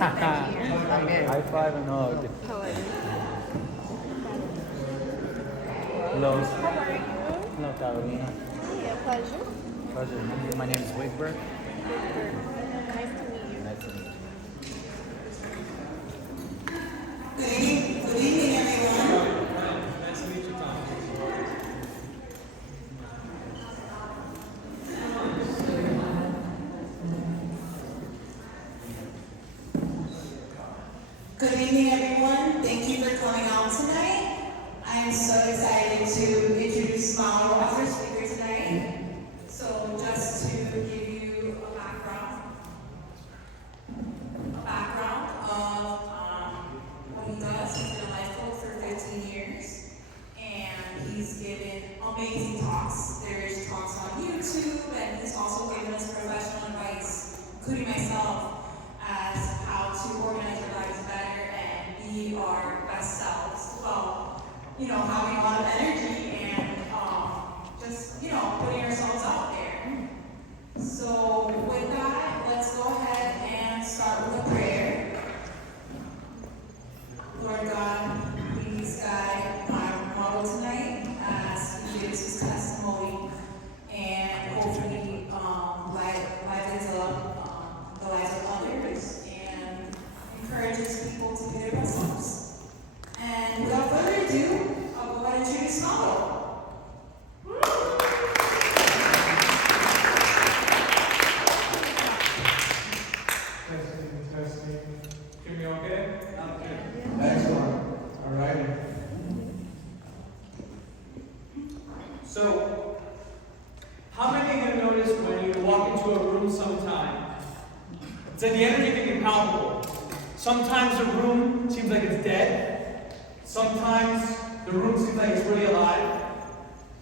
High five and hug. Hello. How are you? Hello, Carolina. Hi, a pleasure. Pleasure. My name is Wigbert. Nice to meet you. Nice to meet you. Good evening, everyone. Nice to meet you, Tom. Good evening, everyone. Thank you for coming out tonight. I am so excited to introduce my other speaker tonight. So just to give you a background of what he does. He's been a life coach for 15 years, and he's given amazing talks. There's talks on YouTube, and he's also given us professional advice, including myself, as how to organize our lives better and be our best selves. Well, having a lot of energy and just, putting ourselves out there. So with that, let's go ahead and start with a prayer. Lord God, please guide my model tonight as he gives his testimony and hopefully livens up the lives of others and encourages people to be their best selves. And without further ado, I'll go ahead and introduce Model. Testing. Hear me okay? Excellent. All right. So, how many have noticed when you walk into a room sometime, it's like the energy can be palpable. Sometimes the room seems like it's dead. Sometimes the room seems like it's really alive.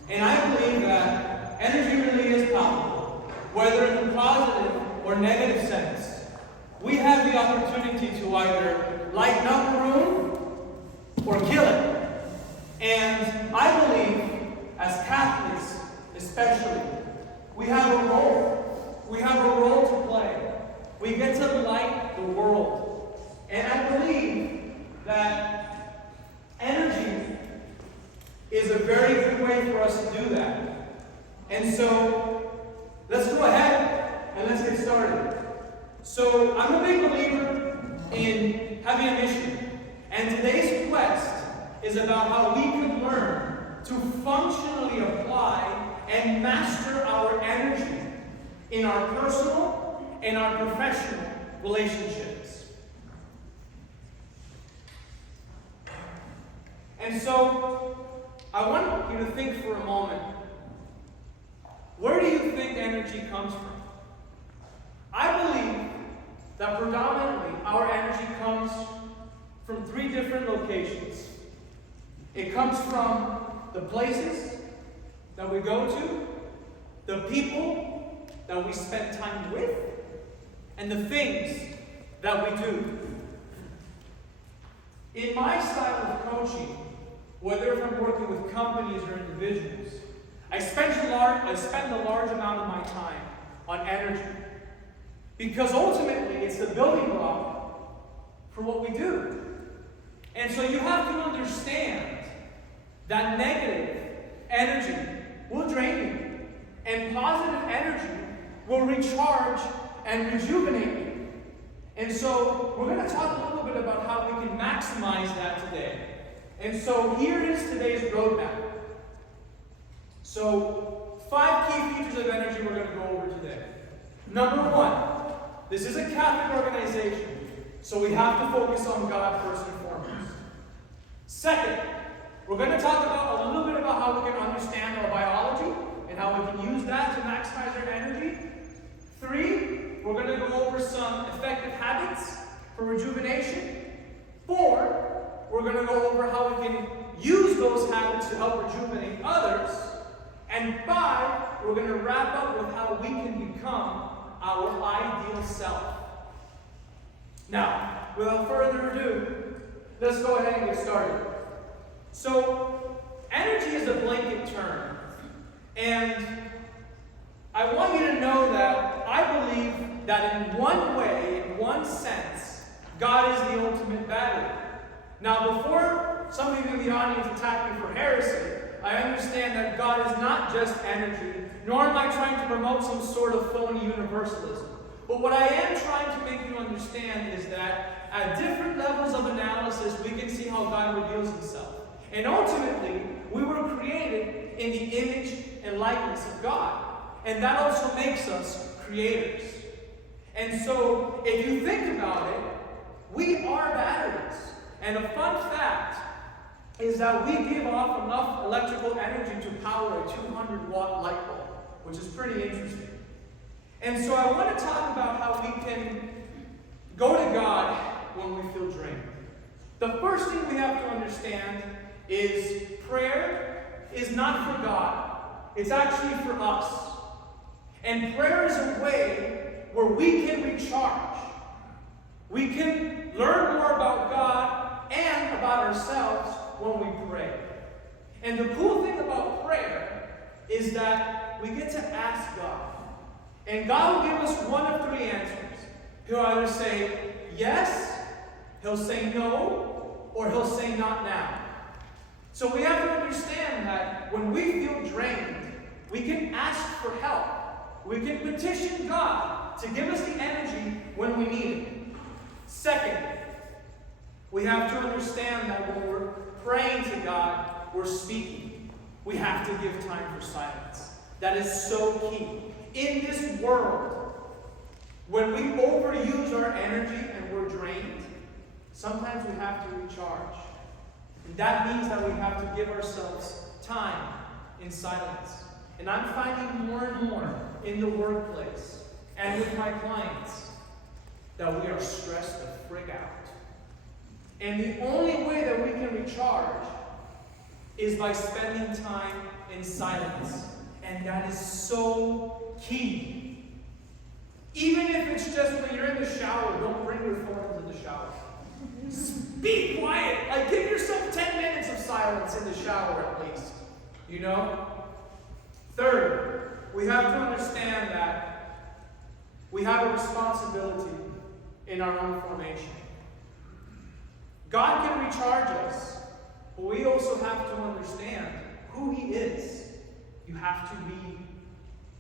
And I believe that energy really is palpable, whether in a positive or negative sense. We have the opportunity to either lighten up a room or kill it. And I believe, as Catholics especially, we have a role. We have a role to play. We get to light the world. And I believe that energy is a very good way for us to do that. And so, let's go ahead and let's get started. So, I'm a big believer in having a mission. And today's quest is about how we can learn to functionally apply and master our energy in our personal and our professional relationships. And so, I want you to think for a moment, where do you think energy comes from? I believe that predominantly our energy comes from three different locations. It comes from the places that we go to, the people that we spend time with, and the things that we do. In my style of coaching, whether if I'm working with companies or individuals, I spend a large amount of my time on energy. Because ultimately, it's the building block for what we do. And so you have to understand that negative energy will drain you, and positive energy will recharge and rejuvenate you. And so we're going to talk a little bit about how we can maximize that today. And so here is today's roadmap. So 5 key features of energy we're going to go over today. Number 1. This is a Catholic organization, so we have to focus on God first and foremost. Second, we're going to talk about a little bit about how we can understand our biology and how we can use that to maximize our energy. 3, we're going to go over some effective habits for rejuvenation. 4, we're going to go over how we can use those habits to help rejuvenate others. And 5, we're going to wrap up with how we can become our ideal self. Now, without further ado, let's go ahead and get started. So, energy is a blanket term. And I want you to know that I believe that in one way, in one sense, God is the ultimate battery. Now, before some of you in the audience attack me for heresy, I understand that God is not just energy, nor am I trying to promote some sort of phony universalism. But what I am trying to make you understand is that at different levels of analysis, we can see how God reveals himself. And ultimately, we were created in the image and likeness of God. And that also makes us creators. And so, if you think about it, we are batteries. And a fun fact is that we give off enough electrical energy to power a 200-watt light bulb, which is pretty interesting. And so I want to talk about how we can go to God when we feel drained. The first thing we have to understand is prayer is not for God. It's actually for us. And prayer is a way where we can recharge. We can learn more about God and about ourselves when we pray. And the cool thing about prayer is that we get to ask God. And God will give us one of three answers. He'll either say yes, he'll say no, or he'll say not now. So we have to understand that when we feel drained, we can ask for help. We can petition God to give us the energy when we need it. Second, we have to understand that when we're praying to God, we're speaking. We have to give time for silence. That is so key. In this world, when we overuse our energy and we're drained, sometimes we have to recharge. And that means that we have to give ourselves time in silence. And I'm finding more and more in the workplace and with my clients that we are stressed the frick out. And the only way that we can recharge is by spending time in silence. And that is so key. Even if it's just when you're in the shower, don't bring your phone into the shower. Be quiet. Like, give yourself 10 minutes of silence in the shower at least. You know? Third, we have to understand that we have a responsibility in our own formation. God can recharge us, but we also have to understand who He is. You have to read.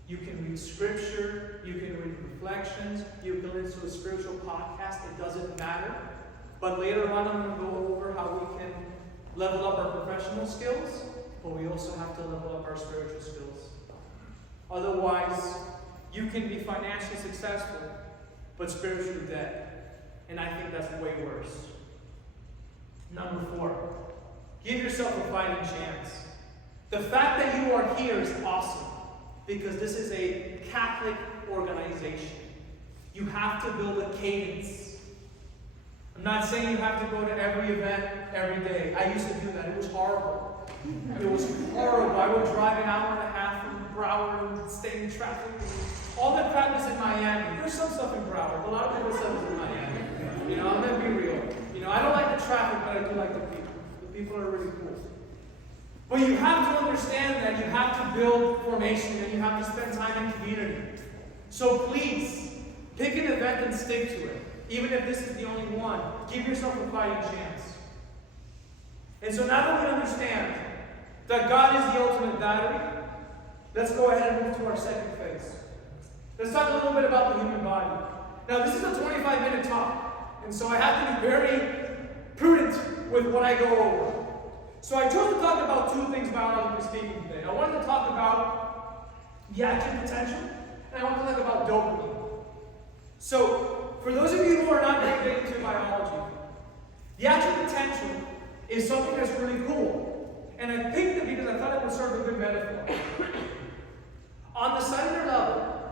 You can read scripture, you can read reflections, you can listen to a spiritual podcast, it doesn't matter. But later on I'm going to go over how we can level up our professional skills, but we also have to level up our spiritual skills. Otherwise, you can be financially successful, but spiritually dead. And I think that's way worse. Number 4, give yourself a fighting chance. The fact that you are here is awesome, because this is a Catholic organization. You have to build a cadence. I'm not saying you have to go to every event every day. I used to do that. It was horrible. It was horrible. I would drive an hour and a half from Broward and stay in traffic. All that crap is in Miami. There's some stuff in Broward, but a lot of people stuff is in Miami. You know, I'm going to be real. You know, I don't like the traffic, but I do like the people. The people are really cool. But you have to understand that you have to build formation and you have to spend time in community. So please, pick an event and stick to it. Even if this is the only one, give yourself a fighting chance. And so now that we understand that God is the ultimate battery, let's go ahead and move to our second phase. Let's talk a little bit about the human body. Now this is a 25-minute talk, and so I have to be very prudent with what I go over. So I chose to talk about two things biologically speaking today. I wanted to talk about the active potential, and I want to talk about dopamine. So, for those of you who are not very big into biology, the active potential is something that's really cool. And I picked it because I thought it would serve a good metaphor. On the cellular level,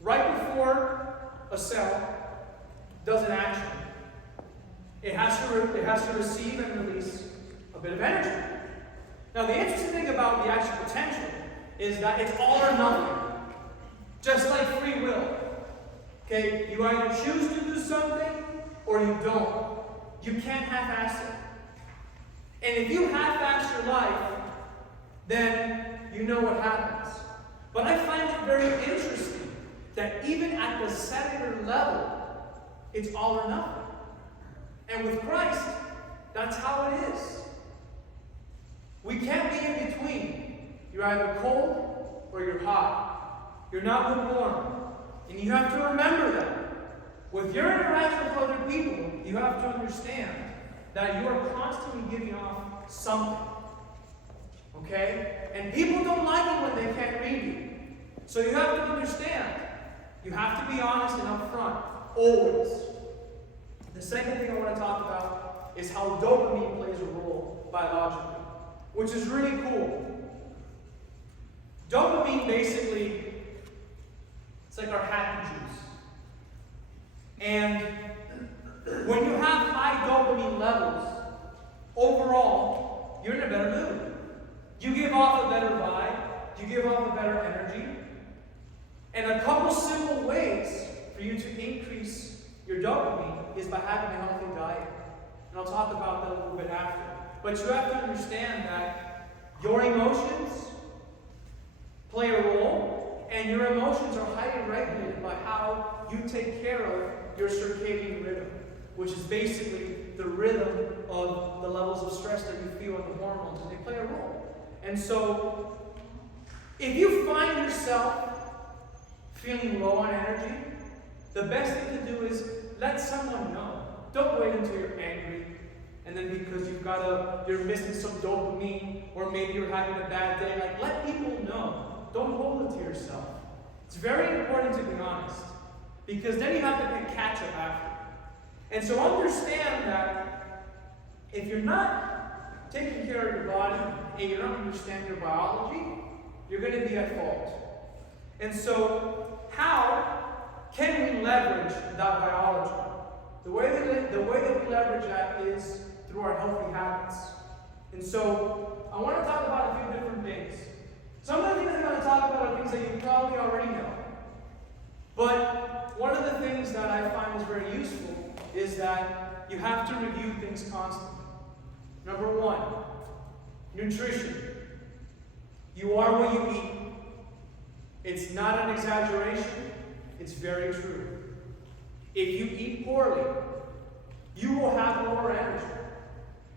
right before a cell does an action, it has to receive and release a bit of energy. Now, the interesting thing about the active potential is that it's all or nothing. Just like free will. Okay, you either choose to do something or you don't. You can't half-ass it. And if you half-ass your life, then you know what happens. But I find it very interesting that even at the cellular level, it's all or nothing. And with Christ, that's how it is. We can't be in between. You're either cold or you're hot. You're not lukewarm. And you have to remember that. With your interaction with other people, you have to understand that you are constantly giving off something. Okay? And people don't like it when they can't read you. So you have to understand. You have to be honest and upfront. Always. The second thing I want to talk about is how dopamine plays a role biologically, which is really cool. Dopamine basically, it's like our happy juice. And when you have high dopamine levels, overall, you're in a better mood. You give off a better vibe, you give off a better energy. And a couple simple ways for you to increase your dopamine is by having a healthy diet. And I'll talk about that a little bit after. But you have to understand that your emotions play a role, and your emotions are highly regulated by how you take care of your circadian rhythm, which is basically the rhythm of the levels of stress that you feel and the hormones, and they play a role. And so, if you find yourself feeling low on energy, the best thing to do is let someone know. Don't wait until you're angry, and then because you're missing some dopamine, or maybe you're having a bad day. Like, let people know. Don't hold it to yourself. It's very important to be honest, because then you have to catch up after. And so understand that if you're not taking care of your body and you don't understand your biology, you're going to be at fault. And so, how can we leverage that biology? The way that we leverage that is through our healthy habits. And so, I want to talk about a few different things. Some of the things I'm going to talk about are things that you probably already know. But one of the things that I find is very useful is that you have to review things constantly. Number one, nutrition. You are what you eat. It's not an exaggeration, it's very true. If you eat poorly, you will have lower energy.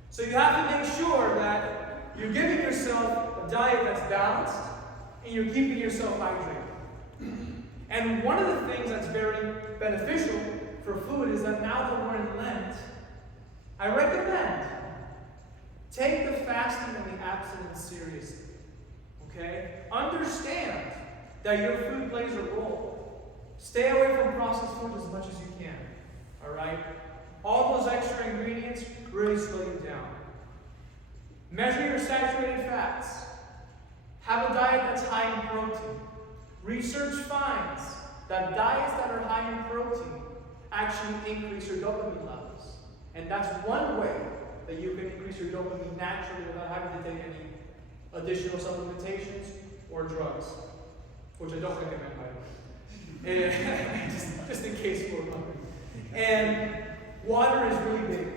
So you have to make sure that you're giving yourself a diet that's balanced and you're keeping yourself hydrated. And one of the things that's very beneficial for food is that now that we're in Lent, I recommend take the fasting and the abstinence seriously. Okay? Understand that your food plays a role. Stay away from processed food as much as you can. Alright? All those extra ingredients really slow you down. Measure your saturated fats. Have a diet that's high in protein. Research finds that diets that are high in protein actually increase your dopamine levels. And that's one way that you can increase your dopamine naturally without having to take any additional supplementations or drugs, which I don't recommend, by the way. And just in case you were wondering. And water is really big.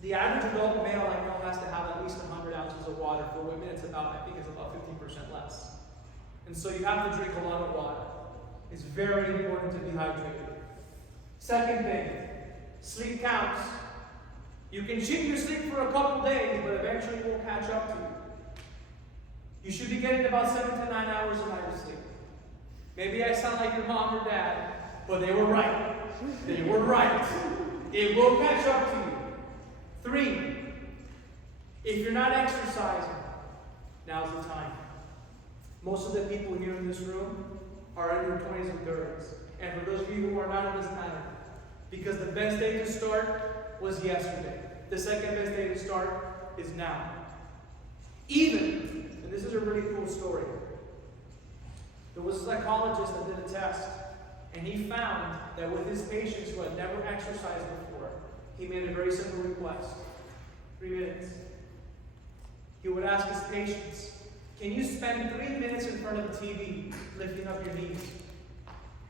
The average adult male I know has to have at least 100 ounces of water. For women, it's about 15% less. And so you have to drink a lot of water. It's very important to be hydrated. Second thing, sleep counts. You can cheat your sleep for a couple days, but eventually it will catch up to you. You should be getting about 7 to 9 hours a night of sleep. Maybe I sound like your mom or dad, but they were right. They were right. It will catch up to you. 3, if you're not exercising, now's the time. Most of the people here in this room are in their 20s and 30s. And for those of you who are not, it doesn't matter. Because the best day to start was yesterday. The second best day to start is now. Even, and this is a really cool story, there was a psychologist that did a test, and he found that with his patients who had never exercised before, he made a very simple request. 3 minutes. He would ask his patients, can you spend 3 minutes in front of the TV lifting up your knees?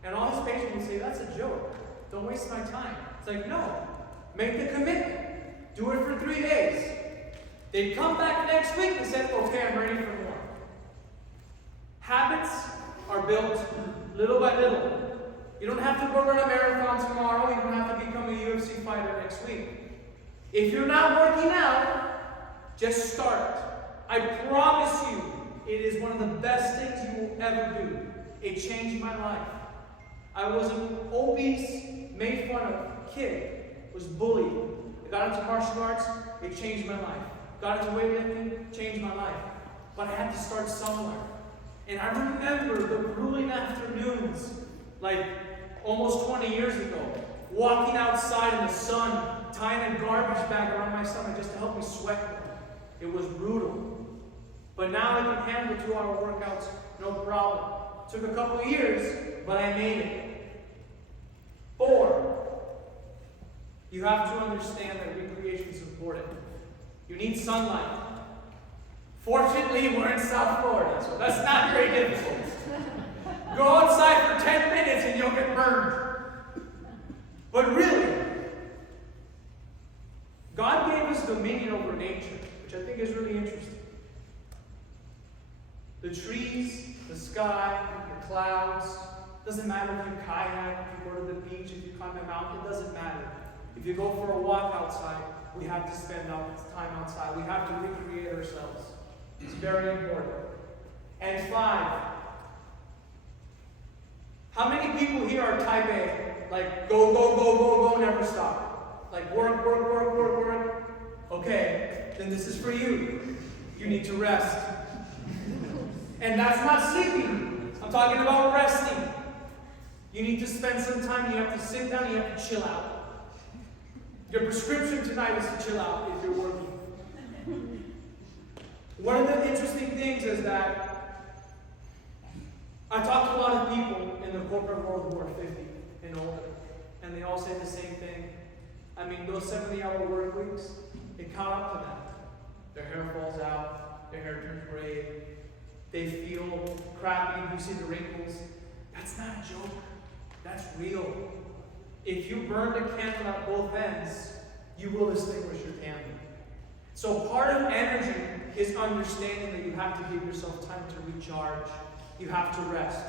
And all his patients would say, that's a joke. Don't waste my time. It's like, no. Make the commitment. Do it for 3 days. They'd come back next week and said, okay, I'm ready for more. Habits are built little by little. You don't have to go run a marathon tomorrow. You don't have to become a UFC fighter next week. If you're not working out, just start. I promise you, it is one of the best things you will ever do. It changed my life. I was an obese, made fun of kid, was bullied. I got into martial arts, it changed my life. Got into weightlifting, changed my life. But I had to start somewhere. And I remember the grueling afternoons, like almost 20 years ago, walking outside in the sun, tying a garbage bag around my stomach just to help me sweat more. It was brutal. But now I can handle 2-hour workouts, no problem. Took a couple years, but I made it. 4, you have to understand that recreation is important. You need sunlight. Fortunately, we're in South Florida, so that's not very difficult. Go outside for 10 minutes and you'll get burned. But really, God gave us dominion over nature, which I think is really interesting. The trees, the sky, the clouds. Doesn't matter if you kayak, if you go to the beach, if you climb a mountain, it doesn't matter. If you go for a walk outside, we have to spend time outside. We have to recreate ourselves. It's very important. And 5, how many people here are type A? Like go, go, go, go, go, never stop. Like work, work, work, work, work. Okay, then this is for you. You need to rest. And that's not sleeping. I'm talking about resting. You need to spend some time, you have to sit down, you have to chill out. Your prescription tonight is to chill out if you're working. One of the interesting things is that I talk to a lot of people in the corporate world who are 50 and older, and they all say the same thing. I mean, those 70-hour work weeks, it caught up to them. Their hair falls out, their hair turns gray, they feel crappy, you see the wrinkles. That's not a joke. That's real. If you burn the candle at both ends, you will extinguish your candle. So part of energy is understanding that you have to give yourself time to recharge. You have to rest.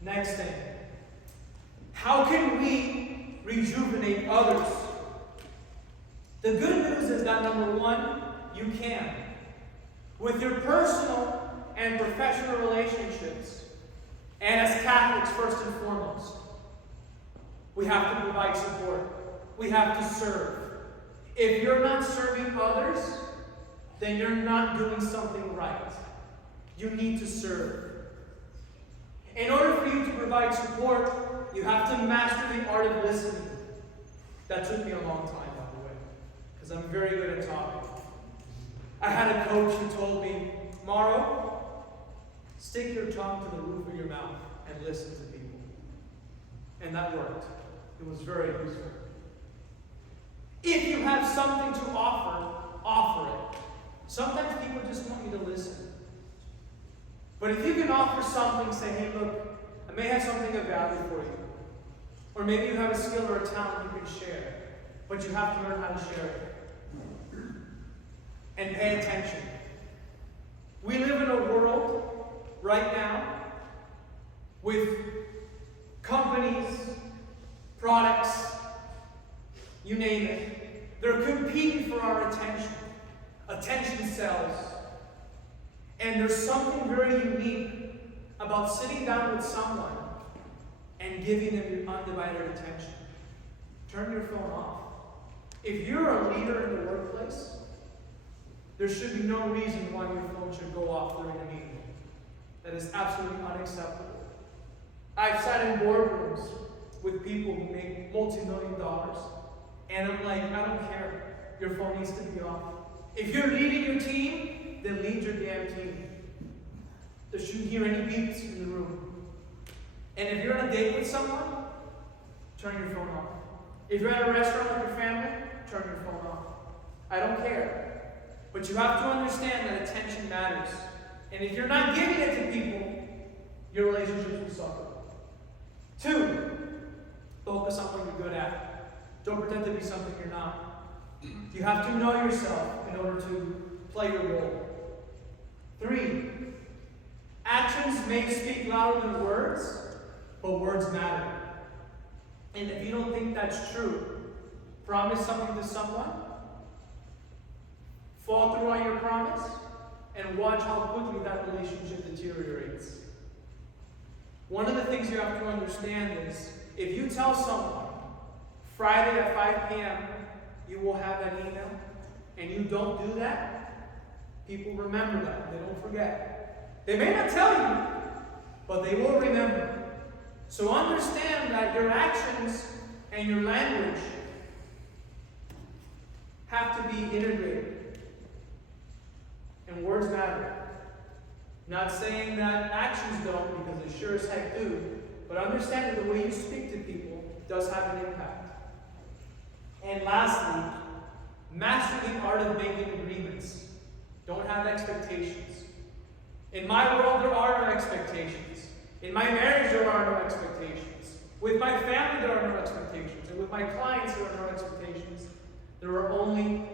Next thing. How can we rejuvenate others? The good news is that number 1, you can. With your personal and professional relationships, and as Catholics first and foremost, we have to provide support. We have to serve. If you're not serving others, then you're not doing something right. You need to serve. In order for you to provide support, you have to master the art of listening. That took me a long time, by the way, because I'm very good at talking. I had a coach who told me, Mauro, stick your tongue to the roof of your mouth and listen to people. And that worked. It was very useful. If you have something to offer it. Sometimes people just want you to listen. But if you can offer something, say, hey, look, I may have something of value for you. Or maybe you have a skill or a talent you can share. But you have to learn how to share it. And pay attention. We live in a world right now with companies, products, you name it. They're competing for our attention. Attention sells. And there's something very unique about sitting down with someone and giving them your undivided attention. Turn your phone off. If you're a leader in the workplace, there should be no reason why your phone should go off during a meeting. That is absolutely unacceptable. I've sat in boardrooms with people who make multi-million dollars, and I'm like, I don't care. Your phone needs to be off. If you're leading your team, then lead your damn team. There shouldn't hear any beeps in the room. And if you're on a date with someone, turn your phone off. If you're at a restaurant with your family, turn your phone off. I don't care. But you have to understand that attention matters. And if you're not giving it to people, your relationships will suffer. 2, focus on what you're good at. Don't pretend to be something you're not. You have to know yourself in order to play your role. 3, actions may speak louder than words, but words matter. And if you don't think that's true, promise something to someone, fall through on your promise, and watch how quickly that relationship deteriorates. One of the things you have to understand is, if you tell someone, Friday at 5 p.m., you will have that email, and you don't do that, people remember that. They don't forget. They may not tell you, but they will remember. So understand that your actions and your language have to be integrated. And words matter. Not saying that actions don't, because they sure as heck do, but understand that the way you speak to people does have an impact. And lastly, master the art of making agreements. Don't have expectations. In my world, there are no expectations. In my marriage, there are no expectations. With my family, there are no expectations. And with my clients, there are no expectations. There are only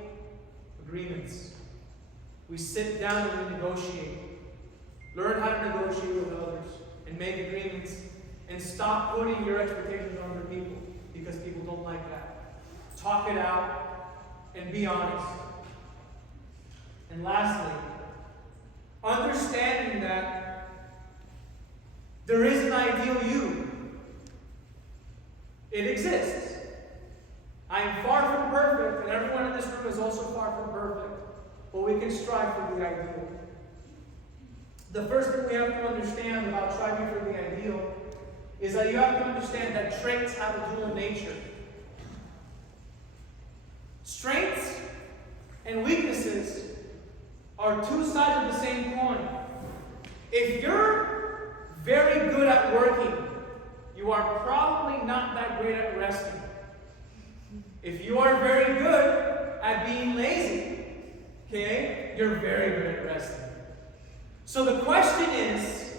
agreements. We sit down and we negotiate. Learn how to negotiate with others and make agreements, and stop putting your expectations on other people, because people don't like that. Talk it out and be honest. And lastly, understanding that there is an ideal you. It exists. I am far from perfect, and everyone in this room is also far from perfect, but we can strive for the ideal. The first thing we have to understand about striving for the ideal is that you have to understand that traits have a dual nature. Strengths and weaknesses are two sides of the same coin. If you're very good at working, you are probably not that great at resting. If you are very good at being lazy, okay, you're very good at resting. So the question is,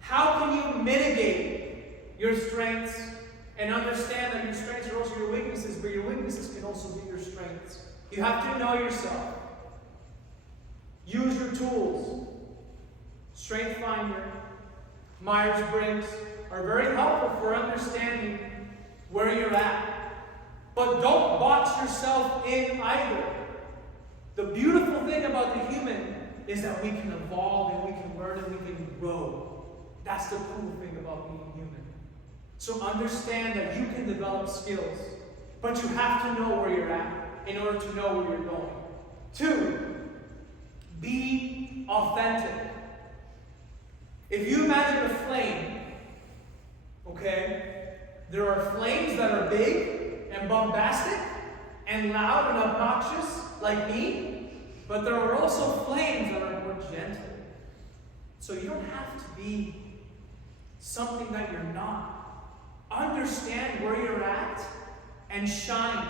how can you mitigate your strengths and understand that your strengths are also your weaknesses, but your weaknesses can also be your strengths? You have to know yourself. Use your tools. Strength Finder, Myers-Briggs are very helpful for understanding where you're at. But don't box yourself in either. The beautiful thing about the human is that we can evolve and we can learn and we can grow. That's the cool thing about being human. So understand that you can develop skills, but you have to know where you're at in order to know where you're going. 2, be authentic. If you imagine a flame, okay, there are flames that are big and bombastic and loud and obnoxious, like me. But there are also flames that are more gentle. So you don't have to be something that you're not. Understand where you're at and shine.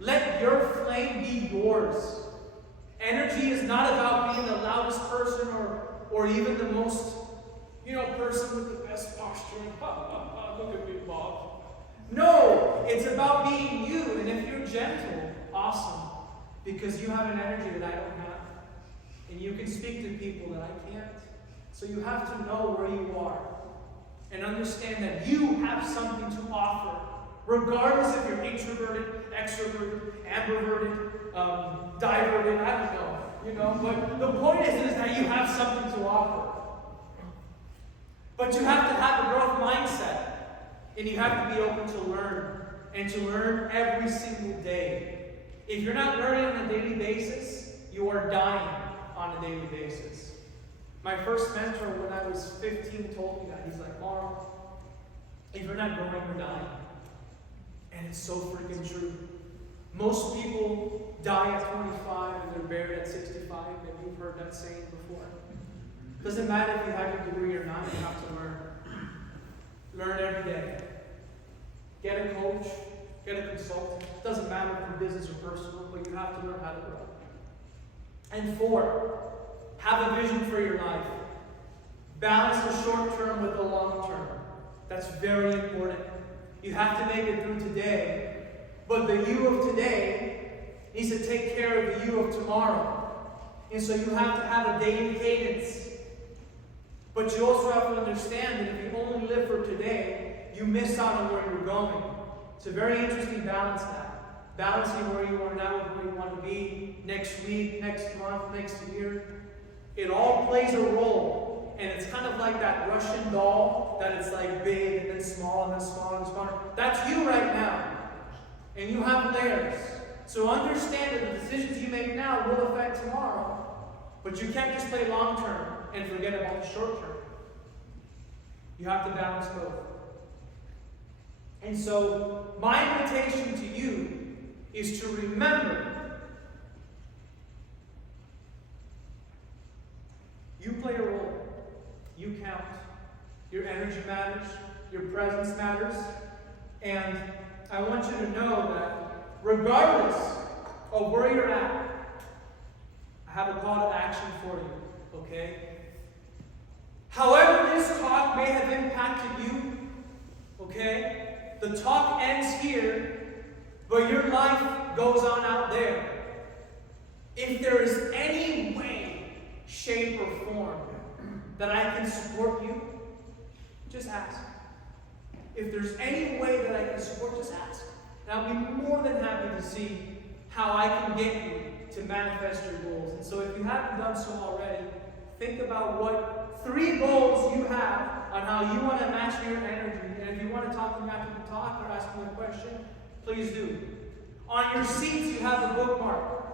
Let your flame be yours. Energy is not about being the loudest person or even the most, person with the best posture. Look at me, Bob. No, it's about being you. And if you're gentle, awesome. Because you have an energy that I don't have. And you can speak to people that I can't. So you have to know where you are. And understand that you have something to offer. Regardless if you're introverted, extroverted, ambiverted, diverted, I don't know. But the point is that you have something to offer. But you have to have a growth mindset. And you have to be open to learn. And to learn every single day. If you're not learning on a daily basis, you are dying on a daily basis. My first mentor when I was 15 told me that. He's like, Mark, if you're not growing, you're dying. And it's so freaking true. Most people die at 25 and they're buried at 65. Maybe you've heard that saying before. Doesn't matter if you have your degree or not, you have to learn. Learn every day. Get a coach. Get a consultant. It doesn't matter for business or personal, but you have to learn how to grow. And 4, have a vision for your life. Balance the short term with the long term. That's very important. You have to make it through today, but the you of today needs to take care of the you of tomorrow. And so you have to have a daily cadence. But you also have to understand that if you only live for today, you miss out on where you're going. It's a very interesting balance balancing where you are now with where you want to be next week, next month, next year. It all plays a role. And it's kind of like that Russian doll that it's like big and then small and then smaller and smaller. That's you right now. And you have layers. So understand that the decisions you make now will affect tomorrow. But you can't just play long term and forget about the short term. You have to balance both. And so, my invitation to you is to remember you play a role. You count. Your energy matters. Your presence matters. And I want you to know that regardless of where you're at, I have a call to action for you, okay? However this talk may have impacted you, okay? The talk ends here, but your life goes on out there. If there is any way, shape, or form that I can support you, just ask. If there's any way that I can support, just ask. And I'll be more than happy to see how I can get you to manifest your goals. And so if you haven't done so already, think about what 3 goals you have on how you want to master your energy. And if you want to talk to me after the talk or ask me a question, please do. On your seats, you have a bookmark.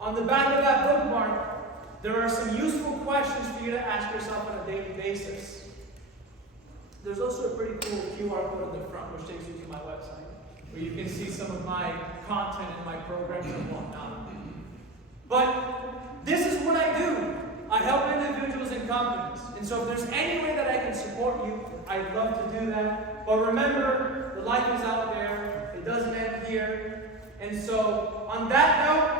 On the back of that bookmark, there are some useful questions for you to ask yourself on a daily basis. There's also a pretty cool QR code in the front which takes you to my website, where you can see some of my content and my programs and whatnot. But this is what I do. I help individuals and companies. And so if there's any way that I can support you, I'd love to do that. But remember, the life is out there. It doesn't end here. And so, on that note,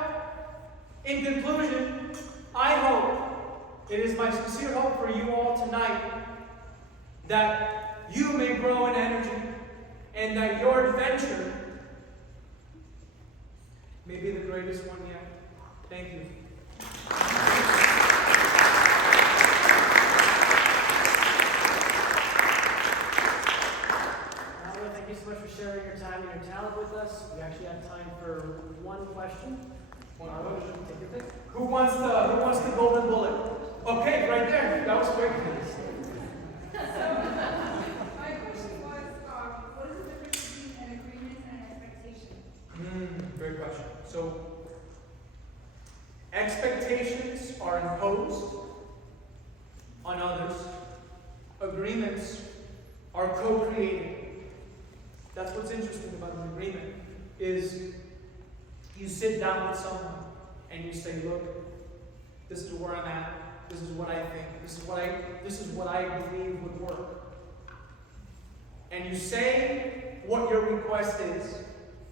in conclusion, I hope, it is my sincere hope for you all tonight, that you may grow in energy and that your adventure may be the greatest one yet. Thank you. Thank you so much for sharing your time and your talent with us. We actually have time for one question. Take your pick. Who wants the golden bullet? Okay, right there. That was quick. So, my question was, what is the difference between an agreement and an expectation? Great question. So, expectations are imposed on others. Agreements are co-created. That's what's interesting about an agreement, is you sit down with someone and you say, look, this is where I'm at, this is what I think, this is what I believe would work. And you say what your request is,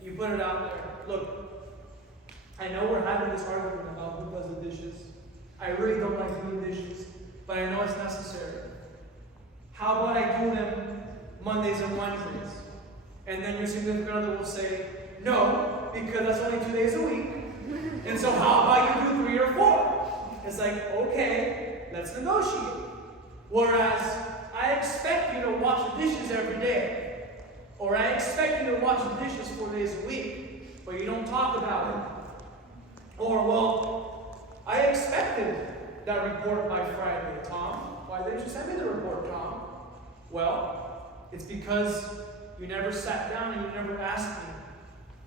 you put it out there. Look, I know we're having this argument about who does the dishes. I really don't like doing dishes, but I know it's necessary. How about I do them Mondays and Wednesdays? And then your significant other will say, no, because that's only 2 days a week. And so how about you do 3 or 4? It's like, okay, let's negotiate. Whereas, I expect you to wash the dishes every day. Or I expect you to wash the dishes 4 days a week, but you don't talk about it. Or, well, I expected that report by Friday, Tom. Why didn't you send me the report, Tom? Well, it's because you never sat down and you never asked me.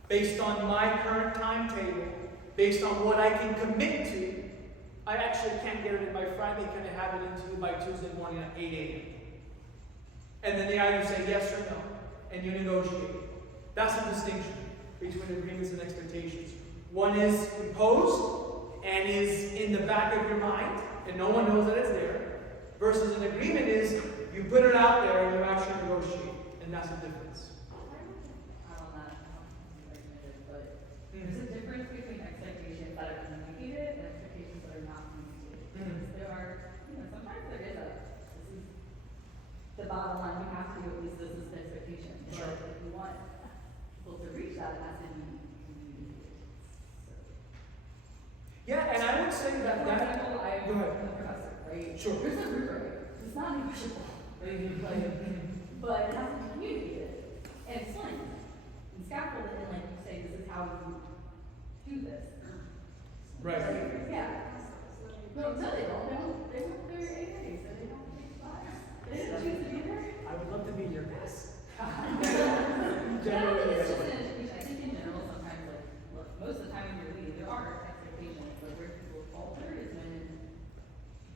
Based on my current timetable, based on what I can commit to, I actually can't get it in by Friday. Can I have it into you by Tuesday morning at 8 a.m.? And then they either say yes or no, and you negotiate. That's the distinction between agreements and expectations. One is imposed and is in the back of your mind, and no one knows that it's there, versus an agreement is you put it out there and you actually negotiate, and that's the difference. I don't know if it's committed, but there's a difference between expectations that are communicated and expectations that are not communicated. Because there are, sometimes there is this is the bottom line, you have to, at least this is the expectation. Sure. But if you want people to reach that, it has to be communicated. So. Yeah, and I would say that For example, I'm Go ahead. a professor, right? Sure. There's a rubric. It's not negotiable. But it has to be communicated and explained and scaffolded, and like you say, this is how we I don't think it's just an education. I think in general, sometimes, like, look, most of the time when you're leading, there are expectations. But where people falter is when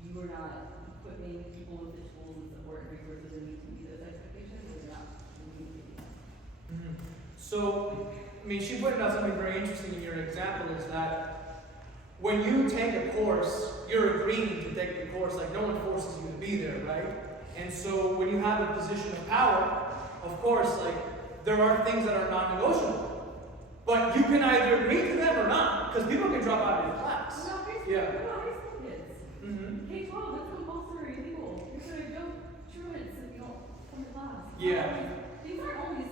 you are not equipping people with the tools and support and resources they need to meet those expectations, or you're not communicating them. Mhm. So, I mean, she pointed out something very interesting in your example is that when you take a course, you're agreeing to take the course, like no one forces you to be there, right? And so when you have a position of power, of course, like there are things that are non-negotiable. But you can either agree to them or not, because people can drop out of your class. What about high school? Yeah. What about high school kids? Mm-hmm. K-12, that's compulsory, illegal. You're gonna go truants if you don't come to class. Yeah. These aren't always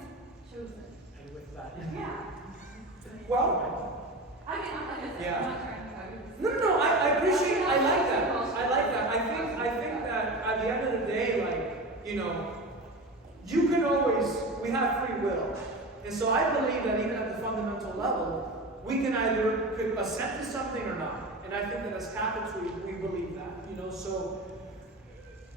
chosen. And with that, Yeah. Well, I mean, I'm not gonna say, Yeah. I'm not trying to, I would. no, I appreciate, I like that. I like that. I think that at the end of the day, like, you know, you can always, we have free will. And so I believe that even at the fundamental level, we can either could assent to something or not. And I think that as Catholics, we believe that, you know, so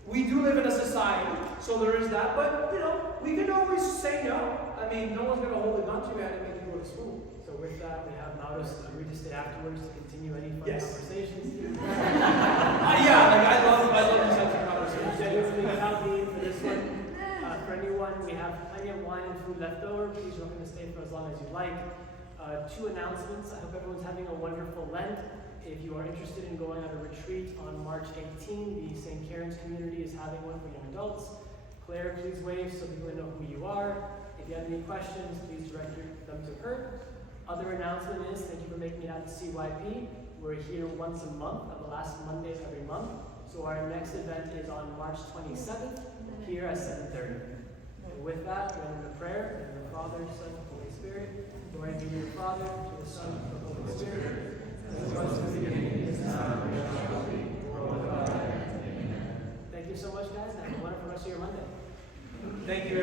we do live in a society, so there is that, but, you know, we can always say no. I mean, no one's going to hold a gun to your head and make you go to school. so with that, we have Maurice agree to stay afterwards to continue any fun Yes. conversations. Yeah, like I love these types of conversations. Genuinely without being for this one. For anyone, we have plenty of wine and food left over. Please, you're welcome to stay for as long as you like. 2 announcements. I hope everyone's having a wonderful Lent. If you are interested in going on a retreat on March 18, the St. Karen's community is having one for young adults. Claire, please wave so people know who you are. If you have any questions, please direct them to her. Other announcement is, thank you for making it out to CYP. We're here once a month, on the last Monday of every month. So our next event is on March 27th, here at 7:30. And with that, we're going to prayer. In the Father, Son, and Holy Spirit. Glory be to the Father, to the Son, and to the Holy Spirit. As it was in the beginning, is now, and ever shall be, world without end. Amen. Thank you so much, guys, and have a wonderful rest of your Monday. Thank you, everyone.